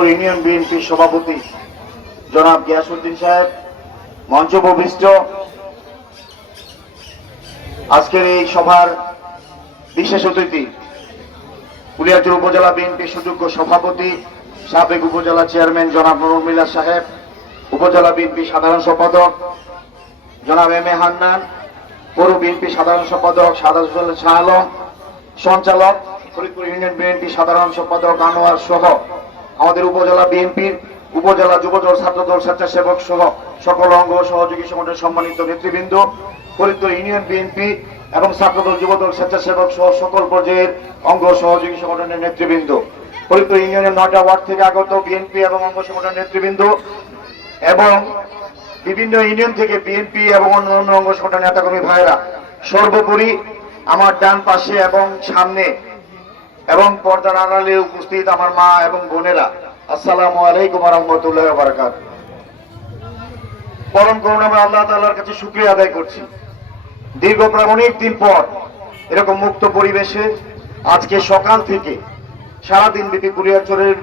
Faridpur union বিএনপির সভাপতি জনাব গিয়াসুদ্দিন সাহেব, মঞ্চ উপবিষ্ট। আজকের এই সভার বিশেষ অতিথি কুলিয়াচুর উপজেলা বিএনপির সুযোগ্য সভাপতি, সাবেক উপজেলা চেয়ারম্যান জনাব নুরুমিল্লা সাহেব, উপজেলা বিএনপি সাধারণ সম্পাদক জনাব এম এ হান্নান, পৌর বিএনপি সাধারণ সম্পাদক সাদা শাহ আলম, সঞ্চালক ফরিদপুর ইউনিয়ন বিএনপি সাধারণ সম্পাদক আনোয়ার সহ আমাদের উপজেলা বিএনপির উপজেলা যুবদল, ছাত্রদল, স্বেচ্ছাসেবক সহ সকল অঙ্গ সহযোগী সংগঠনের সম্মানিত নেতৃবৃন্দ, ফরিদপুর ইউনিয়ন বিএনপি এবং ছাত্রদল, যুবদল, স্বেচ্ছাসেবক সহ সকল পর্যায়ের অঙ্গ সহযোগী সংগঠনের নেতৃবৃন্দ। ফরিদপুর ইউনিয়নের নয়টা ওয়ার্ড থেকে আগত বিএনপি এবং অঙ্গ সংগঠনের নেতৃবৃন্দ এবং বিভিন্ন ইউনিয়ন থেকে বিএনপি এবং অন্য অন্য অঙ্গ সংগঠনের নেতাকর্মী ভাইরা সর্বোপরি আমার ডান পাশে এবং সামনে এবং পর্দার আড়ালে উপস্থিত আমার মা এবং বোনেরা, আসসালামু আলাইকুম রহমতুল্লাহ বারাকাত পরম করুণাময় আল্লাহ তাআলার কাছে শুক্রিয়া আদায় করছি। দীর্ঘ প্রায় অনেক দিন পর এরকম মুক্ত পরিবেশে আজকে সকাল থেকে সারাদিন ব্যাপী কুরিয়াচরের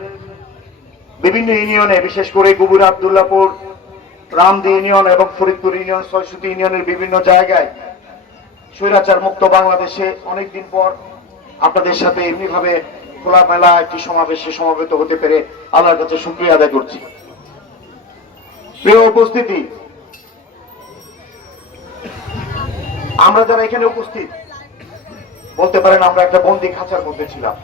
বিভিন্ন ইউনিয়নে, বিশেষ করে গুবুর আবদুল্লাপুর, রামদি ইউনিয়ন এবং ফরিদপুর ইউনিয়ন ছয়শুতি ইউনিয়নের বিভিন্ন জায়গায় স্বৈরাচার মুক্ত বাংলাদেশে অনেকদিন পর আপনাদের সাথে এমনিভাবে খোলামেলা একটি সমাবেশে সমবেত হতে পেরে আল্লাহর কাছে শুক্রিয়া আদায় করছি। প্রিয় উপস্থিতি, আমরা যারা এখানে উপস্থিত, বলতে পারেন আমরা একটা বন্দি খাঁচার মধ্যে ছিলাম।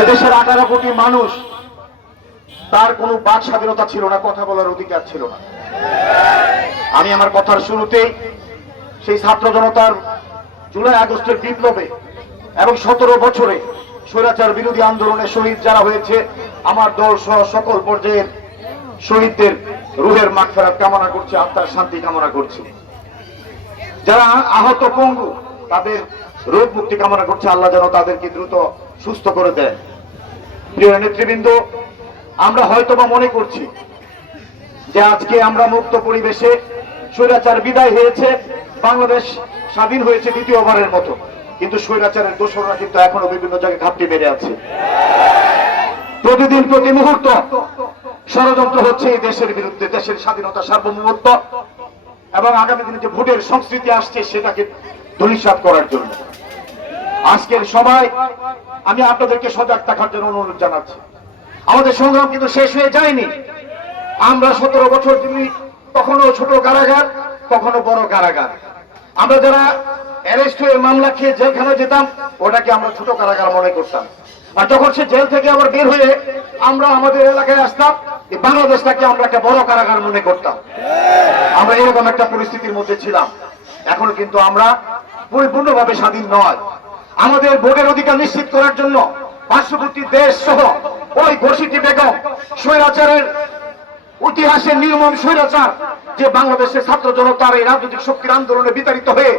এদেশের আঠারো কোটি মানুষ, তার কোনো বাক স্বাধীনতা ছিল না, কথা বলার অধিকার ছিল না। আমি আমার কথার শুরুতেই সেই ছাত্র জনতার জুলাই আগস্টের বিপ্লবে এবং সতেরো বছরে স্বৈরাচার বিরোধী আন্দোলনে শহীদ যারা হয়েছে, আমার দল সহ সকল পর্যায়ের শহীদদের রুহের মাগফেরাত কামনা করছে, আত্মার শান্তি কামনা করছে। যারা আহত পঙ্গু, তাদের রোগ মুক্তি কামনা করছে, আল্লাহ যেন তাদেরকে দ্রুত সুস্থ করে দেন। প্রিয় নেতৃবৃন্দ, আমরা হয়তোবা মনে করছি যে আজকে আমরা মুক্ত পরিবেশে স্বৈরাচার বিদায় হয়েছে বাংলাদেশ স্বাধীন হয়েছে দ্বিতীয়বারের মতো। কিন্তু স্বৈরাচারের দোসররা কিন্তু এখনও বিভিন্ন জায়গায় ঘাপটি বেড়ে আছে। প্রতিদিন প্রতি মুহূর্ত ষড়যন্ত্র হচ্ছে এই দেশের বিরুদ্ধে, দেশের স্বাধীনতা সার্বভৌমত্ব এবং আগামী দিনে যে ভোটের সংস্কৃতি আসছে সেটাকে ধূলিসাৎ করার জন্য। আজকের সবাই আমি আপনাদেরকে সজাগ থাকার জন্য অনুরোধ জানাচ্ছি। আমাদের সংগ্রাম কিন্তু শেষ হয়ে যায়নি। আমরা সতেরো বছর তিনি কখনো ছোট কারাগার কখনো বড় কারাগার। আমরা যারা অ্যারেস্ট হয়ে মামলা খেয়ে জেলখানে যেতাম, ওটাকে আমরা ছোট কারাগার মনে করতাম। আর যখন সে জেল থেকে আবার বের হয়ে আমরা আমাদের এলাকায় আসতাম বাংলাদেশটাকে আমরা একটা বড় কারাগার মনে করতাম। আমরা এরকম একটা পরিস্থিতির মধ্যে ছিলাম। এখন কিন্তু আমরা পরিপূর্ণভাবে স্বাধীন নয়। আমাদের ভোটের অধিকার নিশ্চিত করার জন্য পার্শ্ববর্তী দেশ সহ ওই ঘোষিটি বেগম, স্বৈরাচারের ইতিহাসের নির্মম স্বৈরাচার যে বাংলাদেশের ছাত্র জনতার এই রাজনৈতিক শক্তির আন্দোলনে বিতাড়িত হয়ে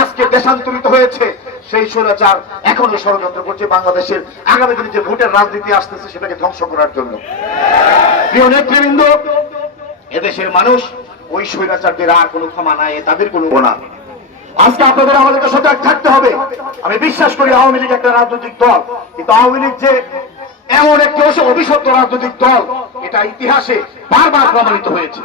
আজকে দেশান্তরিত হয়েছে, সেই স্বৈরাচার এখনও ষড়যন্ত্র করছে বাংলাদেশের আগামী দিনে যে ভোটের রাজনীতি আসতেছে সেটাকে ধ্বংস করার জন্য। প্রিয় নেতৃবৃন্দ, এদেশের মানুষ ওই স্বৈরাচারদের আর কোনো ক্ষমা নাই তাদের কোনো গোনা আজকে আপনাদের আমাদেরকে সজাগ থাকতে হবে। আমি বিশ্বাস করি আওয়ামী লীগ একটা রাজনৈতিক দল, কিন্তু আওয়ামী লীগ যে এমন একটি অভিশপ্ত রাজনৈতিক দল, এটা ইতিহাসে বারবার প্রমাণিত হয়েছে।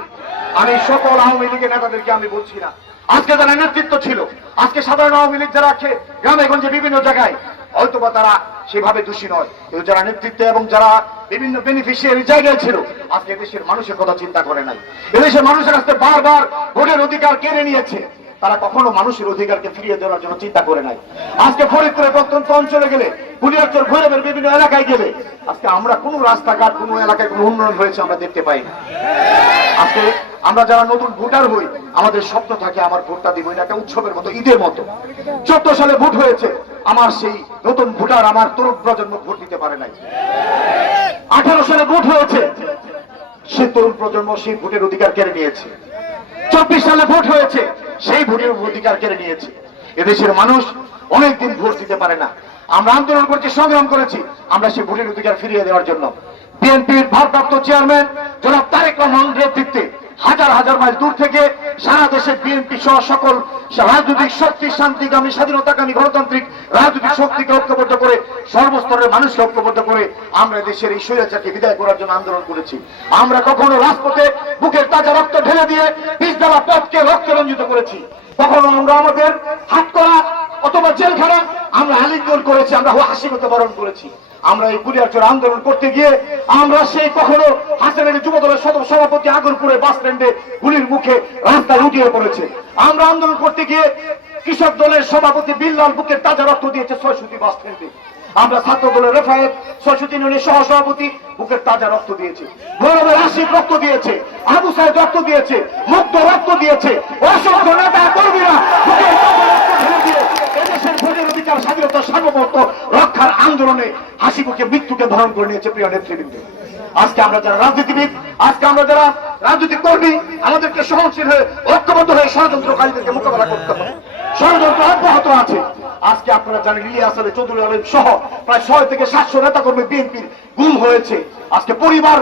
আমি সকল আওয়ামী লীগের নেতাদেরকে আমি বলছি না। আজকে যারা নেতৃত্ব ছিল, আজকে সাধারণ আওয়ামী লীগ যারা আছে গ্রামে গঞ্জে বিভিন্ন জায়গায়, হয়তোবা তারা সেভাবে দোষী নয়। কিন্তু যারা নেতৃত্বে এবং যারা বিভিন্ন বেনিফিশিয়ারি জায়গায় ছিল, আজকে দেশের মানুষের কথা চিন্তা করে নাই। এদেশের মানুষের কাছে বারবার ভোটের অধিকার কেড়ে নিয়েছে। তারা কখনো মানুষের অধিকারকে ফিরিয়ে দেওয়ার জন্য চিন্তা করে নাই। আজকে ফরিদপুরের প্রত্যন্ত অঞ্চলে গেলে কুলিয়ারচর ভৈরবের বিভিন্ন এলাকায় গেলে। আজকে আমরা কোনো রাস্তাঘাট, কোনো এলাকায় কোনো উন্নয়ন হয়েছে আমরা দেখতে পাই না। আজকে আমরা যারা নতুন ভোটার হই, আমাদের স্বপ্ন থাকে আমার ভোটটা দিব। এটা একটা উৎসবের মতো, ঈদের মতো। চোদ্দ সালে ভোট হয়েছে, আমার সেই নতুন ভোটার, আমার তরুণ প্রজন্ম ভোট দিতে পারে নাই। আঠারো সালে ভোট হয়েছে, সে তরুণ প্রজন্ম সেই ভোটের অধিকার কেড়ে নিয়েছে। চব্বিশ সালে ভোট হয়েছে, সেই ভোটের অধিকার কেড়ে নিয়েছে। এদেশের মানুষ অনেকদিন ভোট দিতে পারে না। আমরা আন্দোলন করছি, সংগ্রাম করেছি, আমরা সেই ভোটের অধিকার ফিরিয়ে দেওয়ার জন্য। বিএনপির ভারপ্রাপ্ত চেয়ারম্যান জনাব তারেক রহমান নেতৃত্বে হাজার হাজার মাইল দূর থেকে সারা দেশে বিএনপি সহ সকল রাজনৈতিক শক্তি শান্তিকামী স্বাধীনতাকামী গণতান্ত্রিক, রাজনৈতিক শক্তিকে ঐক্যবদ্ধ করে, সর্বস্তরের মানুষকে ঐক্যবদ্ধ করে আমরা দেশের এই স্বৈরাচারকে বিদায় করার জন্য আন্দোলন করেছি। আমরা কখনো রাজপথে বুকের তাজা রক্ত ঢেলে দিয়ে পিসদালা পথকে রক্ত রঞ্জিত করেছি। কখনো আমরা আমাদের হাত করা অথবা জেলখানা, আমরা আলিঙ্গন করেছি, আমরা হাসিমতে বরণ করেছি। আমরা এই গুলিয়ারচর আন্দোলন করতে গিয়ে আমরা সেই কখনো হাসিনের যুবদলের সদস্য সভাপতি আগরপুরে বাস স্ট্যান্ডে গুলির মুখে রাস্তায় উঠিয়ে পড়েছে। আমরা আন্দোলন করতে গিয়ে কৃষক দলের সভাপতি বিল্লাল বুকের তাজা রক্ত দিয়েছে ছয়শটি বাস স্ট্যান্ডে। আমরা ছাত্র দলের রেফায়েত, ছয়শটি ইউনিয়নের সহ সভাপতি বুকের তাজা রক্ত দিয়েছে। গৌরবের আশিক রক্ত দিয়েছে, আবু সাহেব রক্ত দিয়েছে মুক্ত রক্ত দিয়েছে, অসংখ্য নেতা কর্মীরা তাজা রক্ত ঢেলে দিয়ে এদেশের অধিকার স্বাধীনতা রক্ষার আন্দোলনে হাসি মুখে মৃত্যুকে ধারণ করে নিয়েছে প্রিয় নেতৃবৃন্দ। আজকে আমরা যারা রাজনীতিবিদ, আজকে আমরা যারা রাজনৈতিক কর্মী, আমাদেরকে সহনশীল হয়ে, ঐক্যবদ্ধ হয়ে ষড়যন্ত্রকারীদেরকে মোকাবেলা করতে হবে। ষড়যন্ত্র অব্যাহত আছে। আজকে আপনারা জানেন চৌধুরী আলম সহ প্রায় ছয় থেকে সাতশো বিএনপির গুম হয়েছে। আজকে পরিবার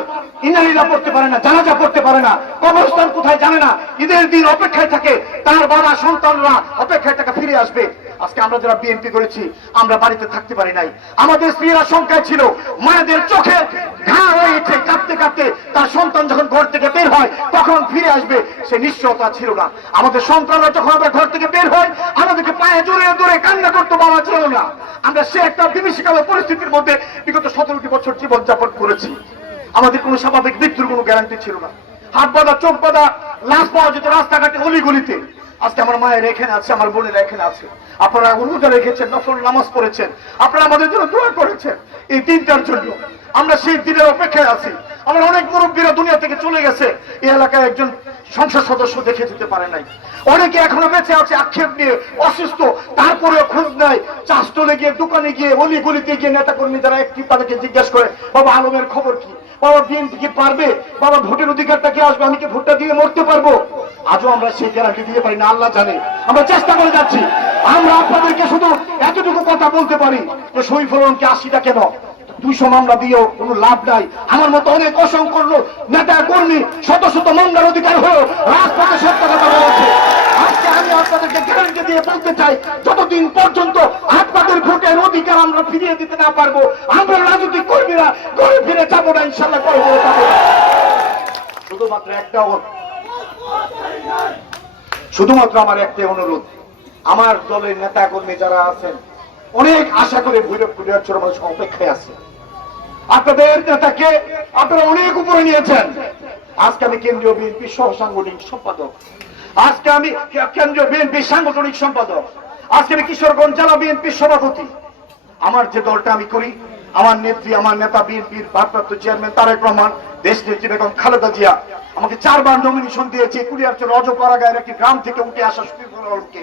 ইনারিরা পড়তে পারে না, জানাজা পড়তে পারে না, কবরস্থান কোথায় জানে না। ঈদের দিন অপেক্ষায় থাকে, তার বাবা, সন্তানরা অপেক্ষায় থাকে, ফিরে আসবে। আজকে আমরা যারা বিএনপি করেছি আমরা বাড়িতে থাকতে পারি নাই। আমাদের স্ত্রীরা সংখ্যায় ছিল, মায়েদের চোখে ঘা হয়েছে কাঁদতে কাঁদতে তার সন্তান যখন ঘর থেকে বের হয়, তখন ফিরে আসবে, সে নিশ্চয়তা ছিল না। আমাদের সন্তানরা যখন আমরা ঘর থেকে বের হয়, আমাদেরকে পায়ে জড়িয়ে ধরে কান্না করতে পারা ছিল না। আমরা সে একটা বিভীষিকাল পরিস্থিতির মধ্যে বিগত সতেরোটি বছর জীবনযাপন করেছি। আমাদের কোনো স্বাভাবিক মৃত্যুর কোনো গ্যারান্টি ছিল না। হাত বাঁধা, চোখ বাঁধা, লাশ পাওয়া যেত রাস্তাঘাটে অলিগলিতে। আজকে আমার মায়ের এখানে আছে, আমার বোনের এখানে আছে। আপনারা অনুমোদন রেখেছেন, নফল নামাজ পড়েছেন। আপনারা আমাদের জন্য দোয়া করেছেন। এই তিনটার জন্য আমরা সেই দিনের অপেক্ষায় আছি। আমার অনেক মুরব্বীরা দুনিয়া থেকে চলে গেছে। এই এলাকায় একজন সংসদ সদস্য দেখে যেতে পারে নাই। অনেকে এখনও বেঁচে আছে, আক্ষেপ নিয়ে অসুস্থ, তারপরেও খোঁজ নাই চাষটলে গিয়ে, দোকানে গিয়ে অলি গলিতে গিয়ে নেতা কর্মী যারা একটি তাদেরকে জিজ্ঞাসা করে, বাবা, আলমের খবর কি? বাবা, বিএনপি কি পারবে? বাবা, ভোটের অধিকারটা কি আসবে? আমি কি ভোটটা দিয়ে মরতে পারব? আজও আমরা সেই গ্যারান্টি দিতে পারি না, আল্লাহ জানে। আমরা চেষ্টা করে যাচ্ছি। আমরা আপনাদেরকে শুধু এতটুকু কথা বলতে পারি যে শহীদকে আশিটা কেন দুইশো মামলা দিয়েও কোনো লাভ নাই। আমার মতো অনেক অসংখ্য নেতা, কর্মী, শত শত মামলার অধিকার হয়েও রাজপথে সত্য কথা বলেছে আজকে আমি আপনাদেরকে গ্যারান্টি দিয়ে বলতে চাই, যতদিন পর্যন্ত ভোটের অধিকার আমরা ফিরিয়ে দিতে না পারব, আমরা রাজনৈতিক কর্মীরা ঘরে ফিরে না ইনশাল্লাহ শুধুমাত্র একটা শুধুমাত্র আমার একটাই অনুরোধ, আমার দলের নেতা কর্মী যারা আছেন, অনেক আশা করে ভৈরব কুলিয়ার ছোট অপেক্ষায় আছে। আপনাদের নেতাকে আপনারা অনেক উপরে নিয়েছেন। আজকে আমি কেন্দ্রীয় বিএনপি সহ সাংগঠনিক সম্পাদক। আজকে আমি কেন্দ্রীয় বিএনপি সাংগঠনিক সম্পাদক। আজকে আমি কিশোরগঞ্জ জেলা বিএনপির সভাপতি। আমার যে দলটা আমি করি, আমার নেত্রী, আমার নেতা বিএনপির ভারপ্রাপ্ত চেয়ারম্যান তারেক রহমান, দেশ নেত্রী বেগম খালেদা জিয়া, আমাকে চারবার নমিনেশন দিয়েছে। কুলিয়ারচর অজপাড়া গায়ের একটি গ্রাম থেকে উঠে আসা শফিকুল আলমকে।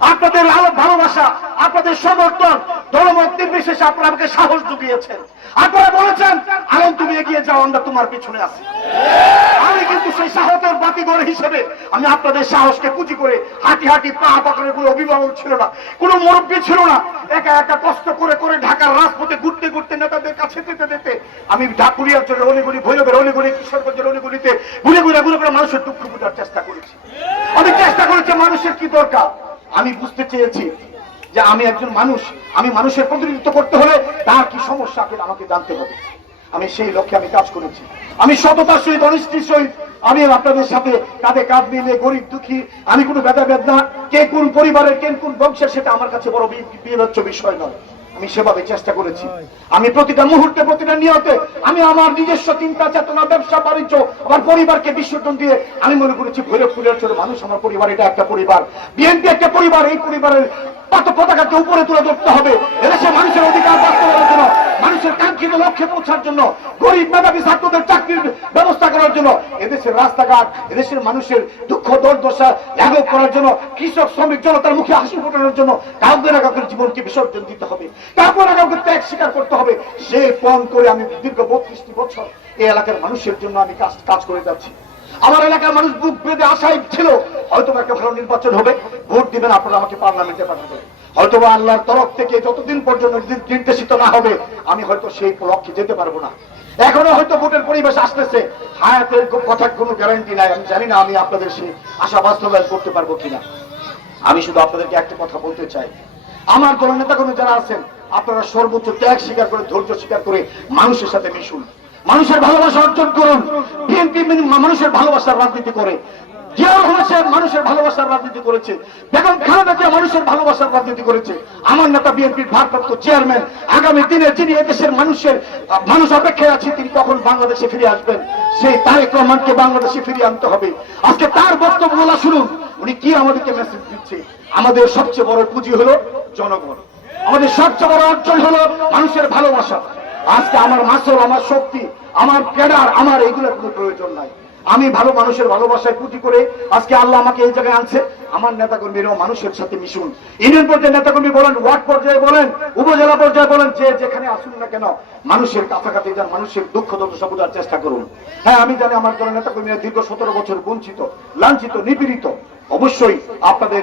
আপনাদের আলো ভালোবাসা, আপনাদের সমর্থন দলমত নির্বিশেষে আপনারা আমাকে সাহস জুগিয়েছেন। আপনারা বলেছেন, আলম, তুমি এগিয়ে যাও, আমরা তোমার পিছনে আছি। আমি কিন্তু সেই সাহসের বাতিঘর হিসেবে আমি আপনাদের সাহসকে পুঁজি করে হাঁটি হাঁটি পা পাকড়ের কোনো অভিভাবক ছিল না। কোনো মুরব্বী ছিল না। একা একা কষ্ট করে করে ঢাকার রাজপথে ঘুরতে ঘুরতে নেতাদের কাছে যেতে যেতে আমি ঢাকুরিয়ার জন্য অলিগুলি, ভৈরবের অলিগুলি, কিশোরগঞ্জের অলিগুলিতে ঘুরে ঘুরে ঘুরে ঘুরে মানুষের দুঃখ বোঝার চেষ্টা করেছি। আমি চেষ্টা করেছি মানুষের কি দরকার? আমি বুঝতে চেয়েছি যে আমি একজন মানুষ। আমি মানুষের প্রতিনিধিত্ব করতে হলে তার কি সমস্যা আছে আমাকে জানতে হবে। আমি সেই লক্ষ্যে আমি কাজ করেছি। আমি সততার সহিত, অনিষ্টির সহিত, আমি আপনাদের সাথে কাঁধে কাঁধ মিলে গরিব দুঃখী, আমি কোনো ভেদাভেদ না। কে কোন পরিবারের, কে কোন বংশের, সেটা আমার কাছে বড় বিবেচ্য বিষয় নয়। আমি সেভাবে চেষ্টা করেছি। আমি প্রতিটা মুহূর্তে, প্রতিটা নিয়তে, আমি আমার নিজস্ব চিন্তা, চেতনা, ব্যবসা, বাণিজ্য, আমার পরিবারকে বিসর্জন দিয়ে আমি মনে করেছি ভৈরব ফুলের ছোট মানুষ, আমার পরিবার, এটা একটা পরিবার। বিএনপি একটা পরিবার, এই পরিবারের পতাকাকে উপরে তুলে ধরতে হবে। এদেশে মানুষের অধিকার বাস্তবায়নের জন্য, মানুষের কাঙ্ক্ষিত লক্ষ্যে পৌঁছার জন্য, গরিব মেধাবী ছাত্রদের চাকরির ব্যবস্থা করার জন্য এদেশের রাস্তাঘাট, এদেশের মানুষের দুঃখ, দুর্দশা লাঘব করার জন্য, কৃষক, শ্রমিক, জনতার মুখে হাসি ফোটানোর জন্য কাউকে না কাউকে জীবনকে বিসর্জন দিতে হবে। কাউকে না কাউকে ত্যাগ স্বীকার করতে হবে। সে পণ করে আমি দীর্ঘ বত্রিশটি বছর এই এলাকার মানুষের জন্য আমি কাজ কাজ করে যাচ্ছি। আমার এলাকার মানুষ বুক বেঁধে আশায় ছিল। হয়তো একটা ভালো নির্বাচন হবে। ভোট দিবেন, আপনারা আমাকে পার্লামেন্টে পাঠাবেন। হয়তো বা আল্লাহর তরফ থেকে যতদিন পর্যন্ত নির্দেশিত না হবে, আমি হয়তো সেই লক্ষ্যে যেতে পারব না। এখনও হয়তো ভোটের পরিবেশ আসতেছে। হায়াতের কথার কোনো গ্যারান্টি নাই। আমি জানি না আমি আপনাদের সেই আশা বাস্তবায়ন করতে পারব কিনা। আমি শুধু আপনাদেরকে একটা কথা বলতে চাই। আমার দলের নেতা কোনো যারা আছেন, আপনারা সর্বোচ্চ ত্যাগ স্বীকার করে, ধৈর্য স্বীকার করে মানুষের সাথে মিশুন। মানুষের ভালোবাসা অর্জন করুন। বিএনপি মানুষের ভালোবাসার রাজনীতি করে। মানুষের ভালোবাসার রাজনীতি করেছে। বেগম খালেদা জিয়া মানুষের ভালোবাসার রাজনীতি করেছে। আমার নেতা বিএনপির ভারপ্রাপ্ত চেয়ারম্যান, আগামী দিনে যিনি এদেশের মানুষের, মানুষ অপেক্ষায় আছে, তিনি কখন বাংলাদেশে ফিরে আসবেন? সেই তারেক রহমানকে বাংলাদেশে ফিরিয়ে আনতে হবে। আজকে তার বক্তব্য বলা শুনুন। উনি কি আমাদেরকে মেসেজ দিচ্ছে? আমাদের সবচেয়ে বড় পুঁজি হলো জনগণ। আমাদের সবচেয়ে বড় অর্জন হলো মানুষের ভালোবাসা। আজকে আমার মাসল, আমার শক্তি, আমার ক্যাডার, আমার এইগুলোর কোনো প্রয়োজন নাই। আমি ভালো মানুষের ভালোবাসায় পুঁজি করে আজকে আল্লাহ আমাকে এই জায়গায় আনছে। আমার নেতাকর্মীরাও মানুষের সাথে মিশুন। ইউনিয়ন পর্যায়ে নেতাকর্মী বলেন, ওয়ার্ড পর্যায়ে বলেন, উপজেলা পর্যায়ে বলেন, যে যেখানে আসুন না কেন, মানুষের কাছাকাছি যান, মানুষের দুঃখ দুর্দশা বোঝার চেষ্টা করুন। হ্যাঁ আমি জানি আমার দলের নেতাকর্মীরা দীর্ঘ সতেরো বছর বঞ্চিত, লাঞ্ছিত, নিপীড়িত। অবশ্যই আপনাদের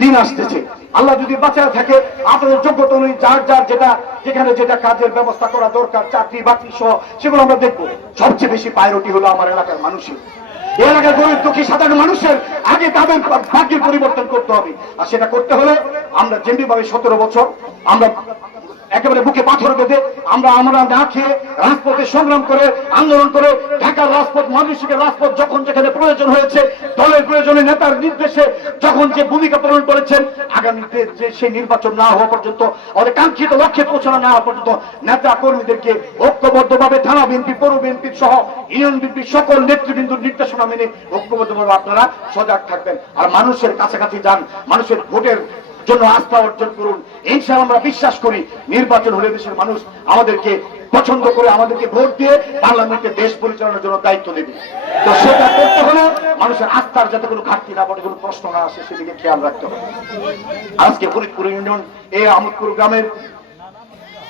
দিন আসতেছে। আল্লাহ যদি বাঁচায় থাকে, আপনাদের যোগ্যতা অনুযায়ী যার যার যেটা, যেখানে যেটা কাজের ব্যবস্থা করা দরকার, চাকরি, বাকরি সহ, সেগুলো আমরা দেখব। সবচেয়ে বেশি পায়রটি হলো আমার এলাকার মানুষের। এলাকার গরিব দুঃখী সাধারণ মানুষের আগে তাদের ভাগ্যের পরিবর্তন করতে হবে। আর সেটা করতে হলে আমরা যেমনি ভাবে সতেরো বছর, আমরা একেবারে বুকে পাথর বেঁধে আমরা আমরা না খেয়ে রাজপথে সংগ্রাম করে, আন্দোলন করে ঢাকার রাজপথ মানুষের রাজপথ যখন যেখানে প্রয়োজন হয়েছে দলের প্রয়োজনে নেতার নির্দেশে যখন যে ভূমিকা পালন করেছেন, আগামীতে যে সেই নির্বাচন না হওয়া পর্যন্ত, আমাদের কাঙ্ক্ষিত লক্ষ্যে পৌঁছানো না হওয়া পর্যন্ত, নেতা কর্মীদেরকে ঐক্যবদ্ধভাবে থানা বিএনপি, পৌর বিএনপির সহ ইউনিয়ন বিএনপির সকল নেতৃবৃন্দুর নির্দেশনা মেনে ঐক্যবদ্ধভাবে আপনারা সজাগ থাকবেন। আর মানুষের কাছাকাছি যান, মানুষের ভোটের জন্য আস্থা অর্জন করুন। ইনশাআল্লাহ আমরা বিশ্বাস করি, নির্বাচন হলে দেশের মানুষ আমাদেরকে পছন্দ করে, আমাদেরকে ভোট দিয়ে পার্লামেন্টে দেশ পরিচালনার জন্য দায়িত্ব দেবে তো সেটা করতে হলে মানুষের আস্থার যাতে কোনো ঘাটতি না পড়ে, কোনো প্রশ্ন না আসে, সেদিকে খেয়াল রাখতে হবে। আজকে ফরিদপুর ইউনিয়ন এই আমদপুর গ্রামের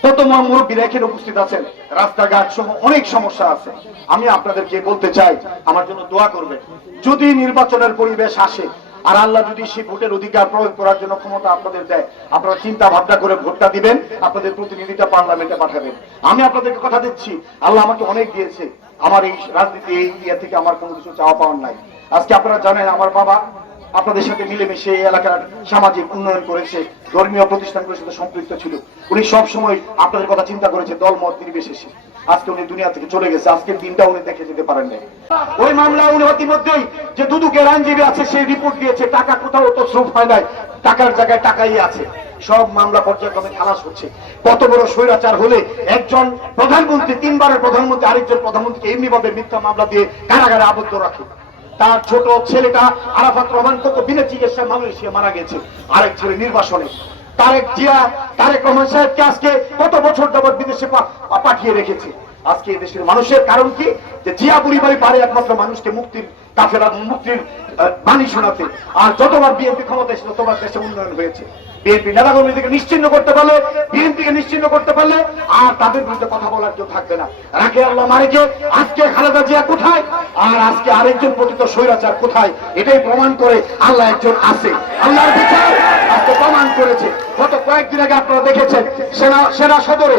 কত মুরব্বীরা এখানে উপস্থিত আছেন। রাস্তাঘাট সহ অনেক সমস্যা আছে। আমি আপনাদেরকে বলতে চাই, আমার জন্য দোয়া করবেন। যদি নির্বাচনের পরিবেশ আসে, আর আল্লাহ যদি সেই ভোটের অধিকার প্রয়োগ করার জন্য ক্ষমতা আপনাদের দেয়, আপনারা চিন্তা ভাবনা করে ভোটটা দিবেন, আপনাদের প্রতিনিধিটা পার্লামেন্টে পাঠাবেন। আমি আপনাদেরকে কথা দিচ্ছি, আল্লাহ আমাকে অনেক দিয়েছে। আমার এই রাজনীতি, এই ইয়ে থেকে আমার কোনো কিছু চাওয়া পাওয়ার নাই। আজকে আপনারা জানেন, আমার বাবা আপনাদের সাথে মিলেমিশে এই এলাকার সামাজিক উন্নয়ন করেছে, ধর্মীয় প্রতিষ্ঠানগুলোর সাথে সম্পৃক্ত ছিল। উনি সব সময় আপনাদের কথা চিন্তা করেছে, দল, মত নির্বিশেষে। আজকে উনি দুনিয়া থেকে চলে গেছে, আজকের দিনটা উনি দেখে যেতে পারেন নাই। ওই মামলা উনি ইতিমধ্যেই যে দুদুকের আইনজীবী আছে, সেই রিপোর্ট দিয়েছে, টাকা কোথাও তো স্রোপ হয় নাই, টাকার জায়গায় টাকাই আছে। সব মামলা পর্যায়ক্রমে খালাস হচ্ছে। কত বড় স্বৈরাচার হলে একজন প্রধানমন্ত্রী, তিনবারের প্রধানমন্ত্রী, আরেকজন প্রধানমন্ত্রীকে এমনি ভাবে মিথ্যা মামলা দিয়ে কারাগারে আবদ্ধ রাখে। তার ছোট ছেলেটা আরাফাত রহমান কত বিনা চিকিৎসায় মালয়েশিয়া মারা গেছে। আরেক ছেলে নির্বাসনে। তারেক জিয়া, তারেক রহমান সাহেবকে আজকে কত বছর যাবৎ বিদেশে পাঠিয়ে রেখেছে। আজকে দেশের মানুষের কারণ কি? যে জিয়া পরিবারে পারে একমাত্র মানুষকে মুক্তির কাফেরা মুক্তির বাণী শোনাতে। আর যতবার বিএনপি ক্ষমতা এসে ততবার দেশে উন্নয়ন হয়েছে। বিএনপি নেতাকর্মীদেরকে নিশ্চিন্ন করতে পারলে বিএনপিকে নিশ্চিন্ন করতে পারলে আর তাদের বিরুদ্ধে কথা বলার কেউ থাকবে না। রাখে আল্লাহ মারেকে আজকে খালেদা জিয়া কোথায়? আর আজকে আরেকজন পতিত স্বৈরাচার কোথায়? এটাই প্রমাণ করে আল্লাহ একজন আছে। আল্লাহর বিচার আজকে প্রমাণ করেছে। গত কয়েকদিন আগে আপনারা দেখেছেন, সেনা সেনা সদরে,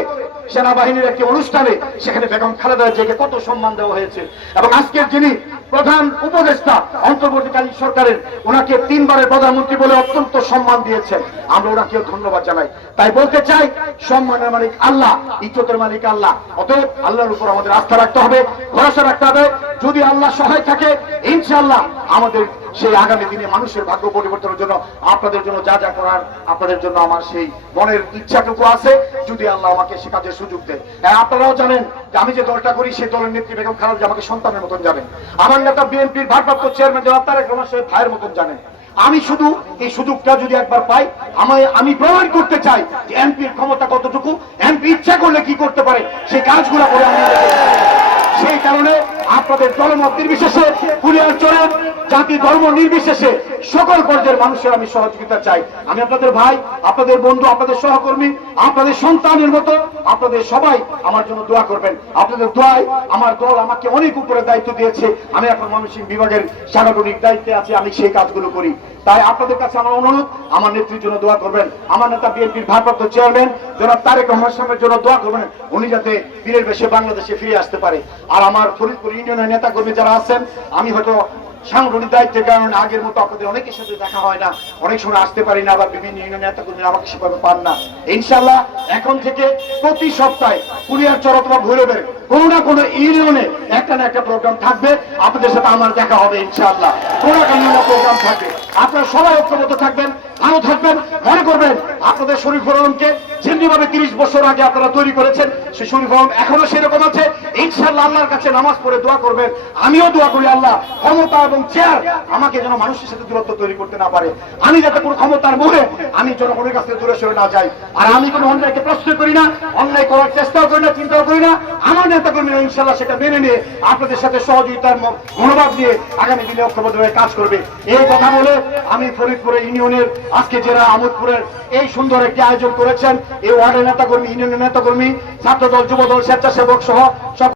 সেনাবাহিনীর একটি অনুষ্ঠানে সেখানে বেগম খালেদা জিয়াকে কত সম্মান দেওয়া হয়েছে। এবং আজকের যিনি প্রধান উপদেষ্টা অন্তর্বর্তীকালীন সরকারের, ওনাকে তিনবারের প্রধানমন্ত্রী বলে অত্যন্ত সম্মান দিয়েছেন। আমরা ওনাকেও ধন্যবাদ জানাই। তাই বলতে চাই, সম্মানের মালিক আল্লাহ, ইজ্জতের মালিক আল্লাহ। অতএব আল্লাহর উপর আমাদের আস্থা রাখতে হবে, ভরসা রাখতে হবে। যদি আল্লাহ সহায় থাকে, ইনশাআল্লাহ আমাদের সেই আগামী দিনে মানুষের ভাগ্য পরিবর্তনের জন্য আপনাদের জন্য যা যা করার আপনাদের জন্য আমার সেই মনের ইচ্ছাটুকু আছে। যদি আল্লাহ আমাকে সে কাজের সুযোগ দেয় হ্যাঁ, আপনারাও জানেন যে আমি যে দলটা করি সেই দলের নেত্রী বেগম খালেদা জিয়া আমাকে সন্তানের মতন জানেন। আমার নেতা বিএনপির ভারপ্রাপ্ত চেয়ারম্যান জনাব তারেক রহমান সাহেব ভাইয়ের মতন জানেন। আমি শুধু এই সুযোগটা যদি একবার পাই আমায় আমি প্রমাণ করতে চাই যে এমপির ক্ষমতা কতটুকু এমপি ইচ্ছা করলে কি করতে পারে সেই কাজগুলো করে আমি সেই কারণে আপনাদের দলমত নির্বিশেষে কুলিয়ার চরের জাতি ধর্ম নির্বিশেষে সকল পর্যায়ের মানুষের আমি সহযোগিতা চাই। আমি আপনাদের ভাই, আপনাদের বন্ধু, আপনাদের সহকর্মী, আপনাদের সন্তানের মতো আপনাদের সবাই আমার জন্য দোয়া করবেন। আপনাদের দোয়ায় আমার দল আমাকে অনেক উপরে দায়িত্ব দিয়েছে। আমি এখন ময়মনসিংহ বিভাগের সাংগঠনিক দায়িত্বে আছি, আমি সেই কাজগুলো করি। তাই আপনাদের কাছে আমার অনুরোধ, আমার নেত্রীর জন্য দোয়া করবেন। আমার নেতা বিএনপির ভারপ্রাপ্ত চেয়ারম্যান, জনাব তারেক রহমান জন্য দোয়া করবেন, উনি যাতে বীরের বেশে বাংলাদেশে ফিরে আসতে পারে। আর আমার ফরিদপুর ইউনিয়নের নেতা কর্মী যারা আছেন, আমি হয়তো সাংগঠনিক দায়িত্বের কারণে আগের মতো আপনাদের অনেকের সাথে দেখা হয় না, অনেক সময় আসতে পারি না, আবার বিভিন্ন ইউনিয়ন নেতা কর্মীরা আমাকে সেভাবে পান না। ইনশাল্লাহ এখন থেকে প্রতি সপ্তাহে কুলিয়ার চর অথবা ভৈরবের কোনো না কোনো ইউনিয়নে একটা না একটা প্রোগ্রাম থাকবে। আপনাদের সাথে আমার দেখা হবে ইনশাআল্লাহ। কোনো না কোনো প্রোগ্রাম থাকবে। আপনারা সবাই ঐক্যবদ্ধ থাকবেন। ভালো থাকবেন, মনে করবেন আপনাদের শরীফ আলমকে যেমনিভাবে তিরিশ বছর আগে আপনারা তৈরি করেছেন, সেই শরীফ আলম এখনও সেরকম আছে। ইনশাল্লাহ আল্লাহর কাছে নামাজ পড়ে দোয়া করবেন। আমিও দোয়া করি আল্লাহ, ক্ষমতা এবং চেয়ার আমাকে যেন মানুষের সাথে দূরত্ব তৈরি করতে না পারে। আমি যাতে কোনো ক্ষমতার মুখে আমি জনগণের কাছ দূরে সরে না যাই। আর আমি কোনো অন্যায়কে প্রশ্ন করি না, অন্যায় করার চেষ্টাও করি না, চিন্তাও করি না। আমার নেতা কর্মীরা ইনশাল্লাহ সেটা মেনে নিয়ে আপনাদের সাথে সহযোগিতার মনোভাব নিয়ে আগামী দিনে ঐক্যবদ্ধ কাজ করবে। এই কথা বলে আমি ফরিদপুরে ইউনিয়নের আজকে যারা আমোদপুরের এই সুন্দর একটি আয়োজন করেছেন, এই ওয়ার্ডের নেতাকর্মী, ইউনিয়নের নেতাকর্মী ছাত্র ছাত্রদল, যুবদল, স্বেচ্ছাসেবক সহ